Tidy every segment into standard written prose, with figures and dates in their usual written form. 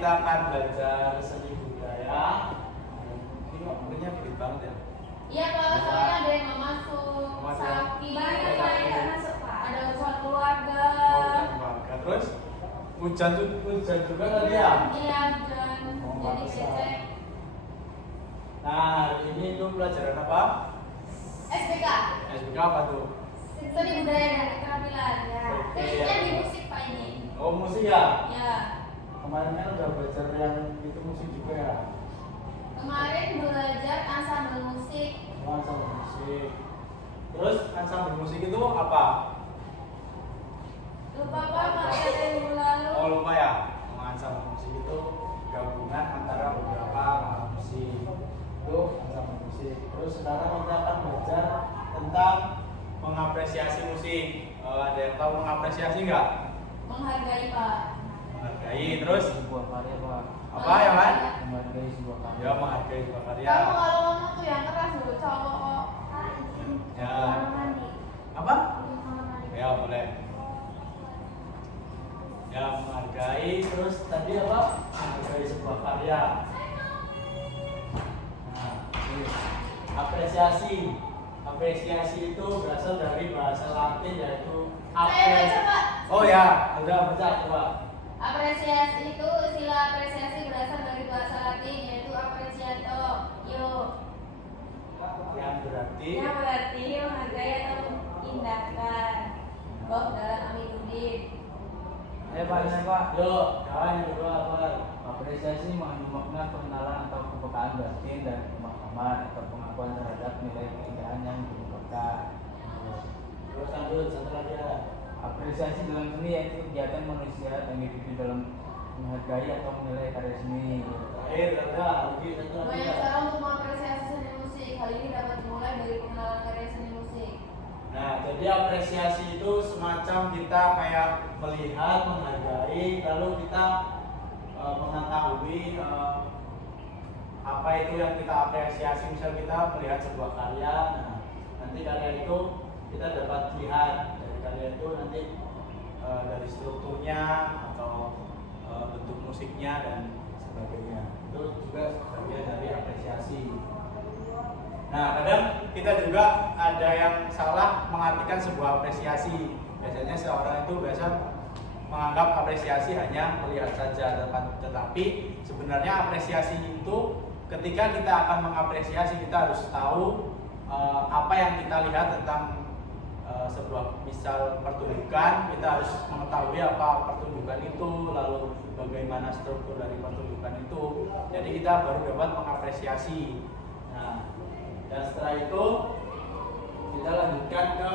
kita akan belajar seni budaya. Ini kok mungkinnya gede banget ya? Iya Pak, soalnya ada yang nggak masuk, sakit, Banyak masuk Pak. ada urusan keluarga. Keluarga. Terus hujan juga tadi ya? Iya hujan, jadi becek. Nah, hari ini itu pelajaran apa? SPK, SBK apa tuh? seni budaya dan keterampilan. Ya. Oke, Khususnya ya. di musik Pak ini. Oh, musik ya? Ya. Kemarin kan udah belajar yang itu musik juga ya? Kemarin belajar ensemble musik. Oh, ensemble musik. Terus ensemble musik itu apa? Lupa Pak, materi minggu lalu. Oh, lupa ya? Ensemble musik itu gabungan antara beberapa alat musik. Itu ensemble musik. Terus sekarang kita akan belajar tentang mengapresiasi musik. Ada yang tahu mengapresiasi nggak? Menghargai Pak. Menghargai. Terus sebuah karya Pak, apa ya kan? menghargai sebuah karya. Ya, menghargai sebuah karya. Kamu kalau ngomong tuh yang keras dulu cowok. Ya. Apa? Ya, boleh. Ya, menghargai. Terus tadi apa? Menghargai sebuah karya. Nah, ini. Apresiasi. Apresiasi itu berasal dari bahasa Latin yaitu Saya baca Pak. Oh ya, udah baca coba. Apresiasi itu istilah apresiasi berasal dari bahasa Latin yaitu appreciato. Yo. Yang berarti Yang berarti menghargai atau mengindahkan. Bob dalam Aminuddin. Pak, Pak. yo, kawan yang kedua apa? Apresiasi mengandung makna pengenalan atau kepekaan batin dan pemahaman atau pengakuan terhadap nilai keindahan yang diungkapkan. Terus lanjut satu lagi ya. Apresiasi dalam seni yaitu kegiatan manusia atau individu dalam menghargai atau menilai karya seni. Terakhir ada lagi satu lagi. Banyak cara untuk mengapresiasi seni musik. Hal ini dapat dimulai dari pengenalan karya seni musik. Nah, jadi apresiasi itu semacam kita kayak melihat, menghargai, lalu kita mengetahui apa itu yang kita apresiasi. Misal kita melihat sebuah karya, nah nanti karya itu kita dapat lihat dari karya itu nanti dari strukturnya atau bentuk musiknya dan sebagainya. Itu juga bagian dari apresiasi. Nah, kadang kita juga ada yang salah mengartikan sebuah apresiasi. Biasanya seorang itu biasa menganggap apresiasi hanya melihat saja, tetapi sebenarnya apresiasi itu ketika kita akan mengapresiasi kita harus tahu apa yang kita lihat tentang sebuah misal pertunjukan. Kita harus mengetahui apa pertunjukan itu, lalu bagaimana struktur dari pertunjukan itu. Jadi kita baru dapat mengapresiasi. Nah, dan setelah itu kita lanjutkan ke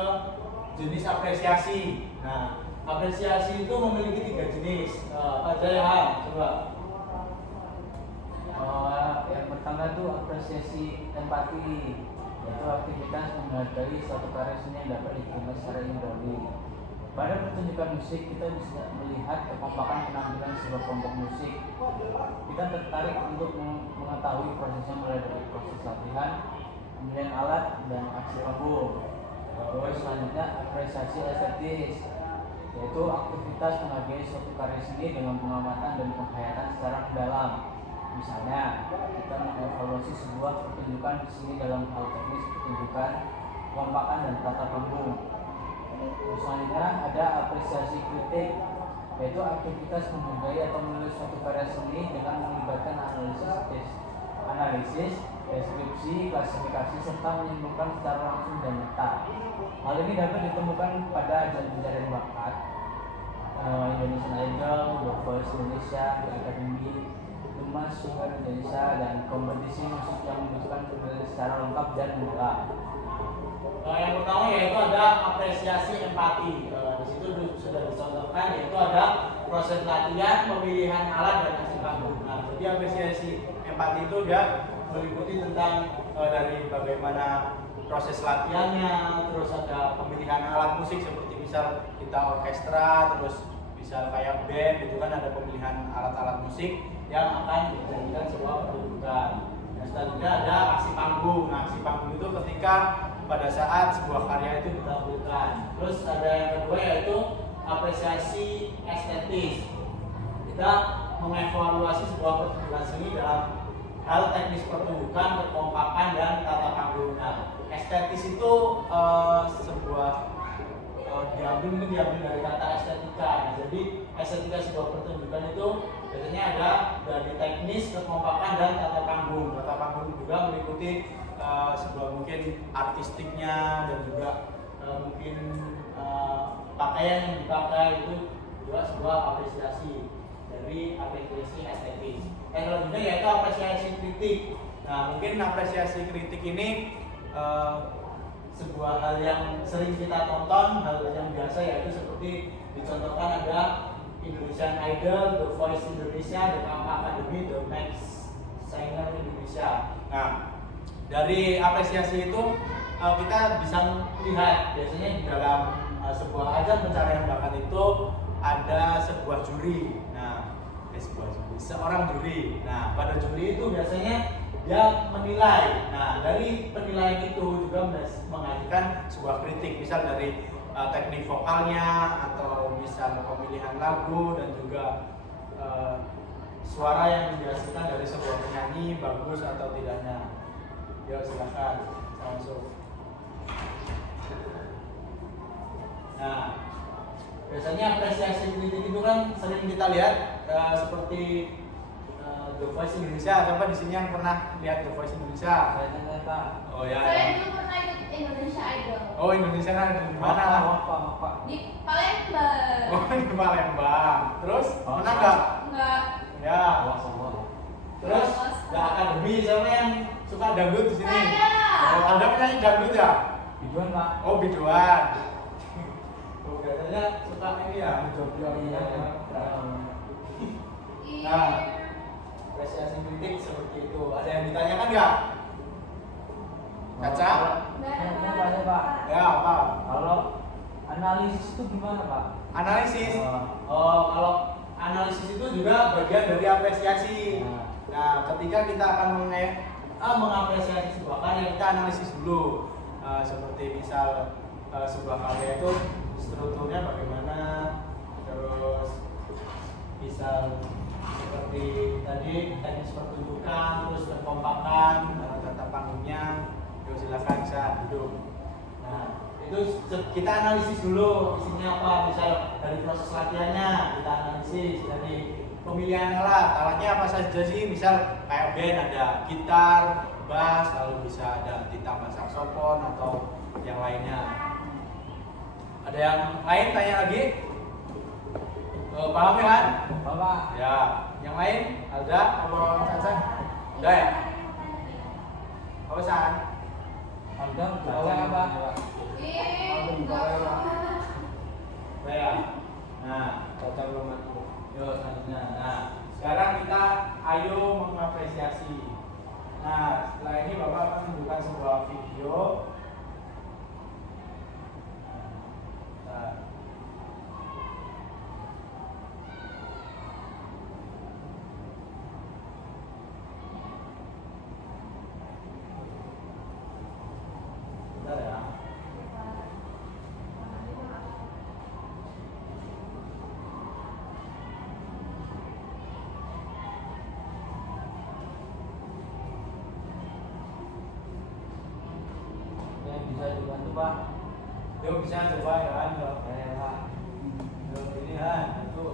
jenis apresiasi. Nah, apresiasi itu memiliki 3 jenis. Ada yang coba. Yang pertama itu apresiasi empati, yaitu aktivitas menghargai suatu karya seni yang dapat diterima secara indrawi. Pada pertunjukan musik kita bisa melihat kekompakan penampilan sebuah kelompok musik. Kita tertarik untuk mengetahui prosesnya mulai dari proses latihan, pemilihan alat, dan aksi panggung. Terus selanjutnya apresiasi estetis, yaitu aktivitas menghargai suatu karya seni dengan pengamatan dan penghayatan secara mendalam. Misalnya, kita mengevaluasi sebuah pertunjukan seni dalam hal teknis pertunjukan, kekompakan, dan tata panggung. Selanjutnya ada apresiasi kritik, yaitu aktivitas menghargai atau menulis suatu karya seni dengan melibatkan analisis, deskripsi, klasifikasi, serta menyimpulkan secara langsung dan nyata. Hal ini dapat ditemukan pada ajang pencarian bakat, Indonesian Idol, The Voice Indonesia, Academy, Mas Singer Indonesia, dan kompetisi musik yang membutuhkan penilaian secara lengkap dan mendalam. Yang pertama yaitu ada apresiasi empati. Di situ sudah dicontohkan yaitu ada proses latihan, pemilihan alat, dan aksi panggung. Nah, jadi apresiasi empati itu dia meliputi tentang dari bagaimana proses latihannya, terus ada pemilihan alat musik seperti misal kita orkestra, terus misal kayak band itu kan ada pemilihan alat-alat musik yang akan dijadikan sebuah pertunjukan. Dan selanjutnya ada aksi panggung. Nah, aksi panggung itu ketika pada saat sebuah karya itu ditampilkan. Terus ada yang kedua yaitu apresiasi estetis. Kita mengevaluasi sebuah pertunjukan seni dalam hal teknis pertunjukan, kekompakan dan tata panggung. Nah, estetis itu sebuah diambil dari kata estetika. Nah, jadi estetika sebuah pertunjukan itu biasanya ada dari teknis, kekompakan dan tata panggung. Tata panggung juga meliputi sebuah mungkin artistiknya dan juga mungkin pakaian yang dipakai, itu juga sebuah apresiasi dari apresiasi estetis. Yang selanjutnya yaitu apresiasi kritik. Nah, mungkin apresiasi kritik ini sebuah hal yang sering kita tonton, hal yang biasa, yaitu seperti dicontohkan ada Indonesian Idol, The Voice Indonesia, The Kama Academy, The Max Singer Indonesia. Nah, dari apresiasi itu kita bisa melihat biasanya di dalam sebuah ajang pencarian bakat itu ada sebuah juri. Nah, seorang juri. Nah, pada juri itu biasanya dia menilai. Nah, dari penilaian itu juga menghasilkan sebuah kritik, misal dari teknik vokalnya atau misal pemilihan lagu dan juga suara yang dihasilkan dari sebuah penyanyi bagus atau tidaknya. Yuk silakan langsung. Nah, biasanya apresiasi kritik itu kan sering kita lihat seperti The Voice Indonesia. Siapa di sini yang pernah lihat The Voice Indonesia? Saya tanya Pak. Oh ya. Saya dulu pernah ikut Indonesia Idol. Oh, Indonesia Idol di mana? Apa? Di Palembang. Oh, di Palembang. Terus Oh, mana enggak? Enggak. Ya. Terus The Academy, siapa yang suka dangdut di sini? Saya. Oh, Anda penyanyi dangdut ya? Biduan Pak. Oh, biduan. Oh, biasanya suka ini ya, Iya. Nah, apresiasi kritik seperti itu. Ada yang ditanyakan nggak? Kaca? Tanya Pak. Ya, apa? Kalau analisis itu gimana Pak? Analisis. Oh, kalau analisis itu juga bagian dari apresiasi. Nah, ketika kita akan mengapresiasi sebuah karya, kita analisis dulu. Seperti misal sebuah karya itu strukturnya bagaimana, terus misal seperti tadi teknis pertunjukan, terus kekompakan, tata panggungnya. Yuk silakan bisa duduk. Nah, itu kita analisis dulu isinya apa, misal dari proses latihannya kita analisis, dari pemilihan alatnya apa saja sih, misal kayak band ada gitar, bass, lalu bisa ada ditambah saksofon atau yang lainnya. Ada yang lain tanya lagi? Paham ya kan? Bapak. Ya, yang lain ada apa saja? Udah ya? Apa San? Anda bawa apa? Udah ya? Nah, Baca belum aku. yuk selanjutnya. Nah, sekarang kita ayo mengapresiasi. Nah, setelah ini Bapak akan menunjukkan sebuah video. Nah, bentar ya. Yang bisa dibantu Pak. Yuk bisa coba ya kan? Pak. Yuk ini kan, itu.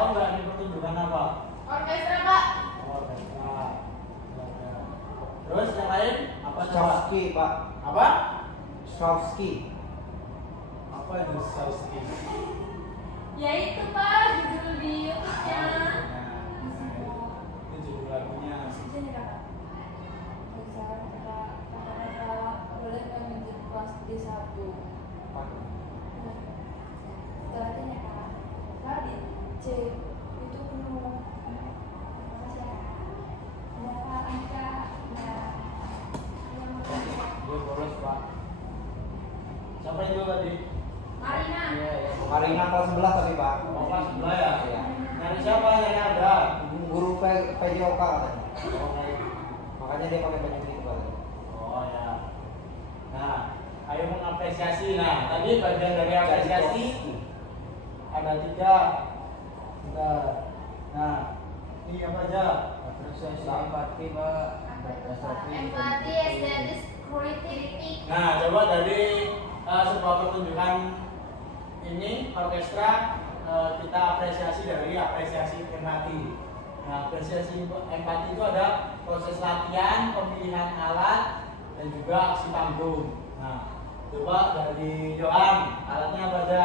Tahu nggak ini pertunjukan apa? Orkestra Pak. Orkestra. Terus yang lain apa coba? Swarovski, Pak. Apa? Swarovski. Apa itu Swarovski? Ya itu Pak judul di YouTube-nya. Itu judul lagunya. Sini kakak. Misalkan kata-kata boleh kami di kelas D1. Setelahnya kak. Tadi C itu penuh. Makasih ya kak. Berapa angka? Nah, Dia bolos pak. Siapa itu tadi? Marina. Iya ya. Marina kelas 11 tapi, Pak. Oh, kelas sebelah ya? Iya. Nyari siapa? Nyari ada. Guru PJOK katanya. Oh, kayak gitu. Makanya dia pakai baju gitu, Pak. Oh ya. Nah, ayo mengapresiasi. Nah, tadi bagian dari apresiasi ada 3. Bentar. Nah, ini apa aja? Apresiasi empati pak. Empati, estetis, kritik. Nah, coba dari sebuah pertunjukan ini orkestra kita apresiasi dari apresiasi empati. Nah, apresiasi empati itu ada proses latihan, pemilihan alat, dan juga aksi panggung. Nah, coba dari Johan, alatnya apa aja?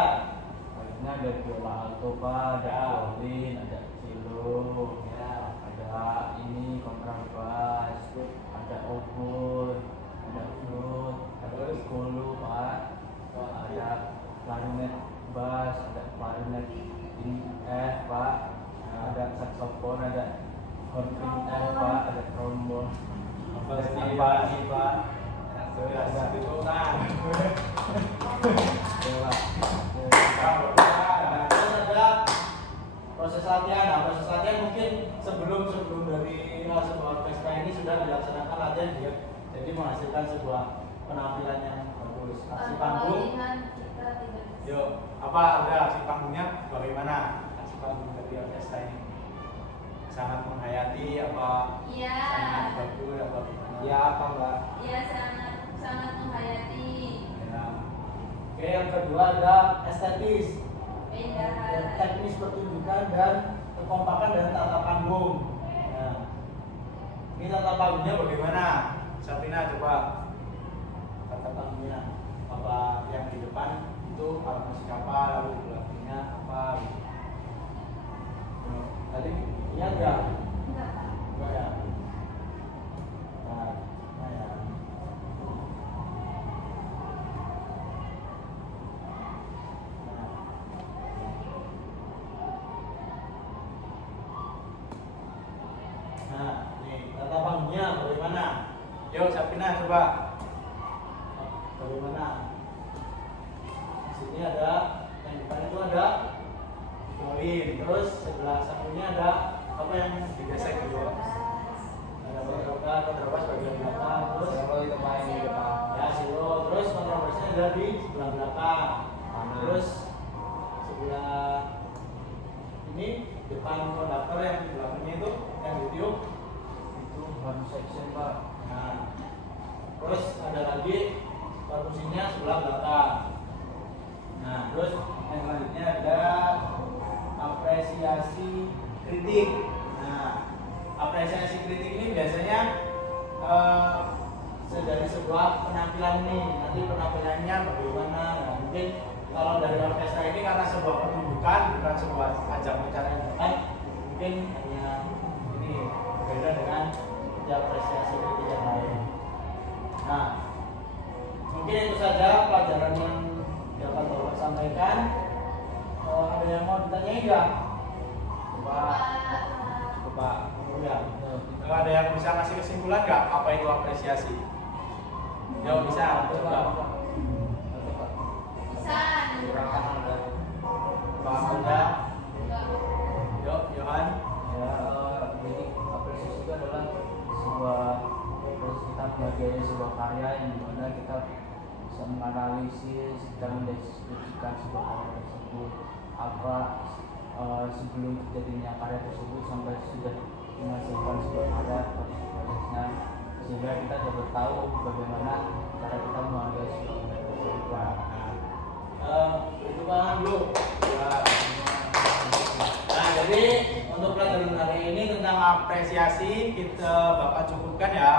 Akhirnya ada viola alto pak, ada violin, ada cello, Ya. ada ini kontrabas, ada oboe, ada flute, ada piccolo pak, ada klarinet bass, ada klarinet ini F pak, ada saxophone, ada horn F pak, ada trombon, ada timpani pak, ada Nah, viola. nah, terus ada proses latihan. Nah, proses latihan mungkin sebelum dari sebuah orkestra ini sudah dilaksanakan latihan dia, jadi menghasilkan sebuah penampilan yang bagus. Aksi panggung. Latihan kita tidak. Yuk, apa ada aksi panggungnya? Bagaimana aksi panggung dari orkestra ini? Sangat menghayati apa? Iya. Sangat bagus apa gimana? Ya apa enggak? Iya sangat sangat menghayati. Ya. Oke, yang kedua ada estetis. Keindahan. Teknis pertunjukan dan kekompakan dan tata panggung. Nah, ini tata panggungnya bagaimana? Sabrina coba tata panggungnya apa yang di depan itu alat musik apa, lalu di belakangnya apa? Gitu. Tadi iya enggak? Enggak Pak. Enggak ya. Nah, ya. Nah, nih tata panggungnya bagaimana? Yuk, Sabrina coba. Bagaimana? Di sini ada yang depan itu ada violin, terus sebelah satunya ada apa yang digesek gitu? Ada kontrabas bagian belakang, terus Cello itu main di depan. ya silo, terus kontrabasnya ada di sebelah belakang. Kanan. Terus sebelah ini depan konduktor yang di belakangnya itu yang ditiup. Itu horn section pak. Nah, terus ada lagi perkusinya sebelah belakang. Nah, terus yang selanjutnya ada apresiasi kritik. Nah, apresiasi kritik ini biasanya dari sebuah penampilan nih. Nanti penampilannya bagaimana? Nah, mungkin kalau dari orkestra ini karena sebuah pertunjukan bukan sebuah ajang pencarian mungkin hanya ini berbeda dengan apresiasi kritik yang lain. Nah, mungkin itu saja pelajaran yang dapat Bapak sampaikan. Ada yang mau ditanyai nggak? Coba, coba, ya. Kalau ada yang bisa kasih kesimpulan nggak? Apa itu apresiasi? Jauh bisa, coba. Bisa. Bang Anda, Enggak. yuk, Yohan. Ya, jadi apresiasi itu adalah sebuah terus kita menghargai sebuah karya yang dimana kita bisa menganalisis dan mendeskripsikan sebuah karya tersebut apa sebelum terjadinya karya tersebut sampai sudah menghasilkan sebuah karya prosesnya sehingga kita dapat tahu bagaimana cara kita menghargai sebuah karya tersebut. Itu kan dulu. Ya. Nah, jadi apresiasi kita Bapak cukupkan ya.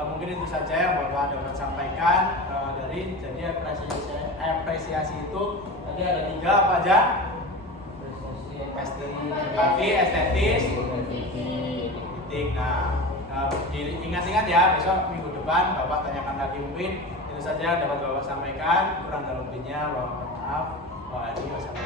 Mungkin itu saja yang Bapak dapat sampaikan jadi apresiasi itu tadi ada 3 apa aja? Empati, estetis, kritik. Nah, ingat-ingat ya, besok minggu depan Bapak tanyakan lagi mungkin. Itu saja yang dapat Bapak sampaikan. Kurang lebihnya Bapak maaf. Wassalamualaikum.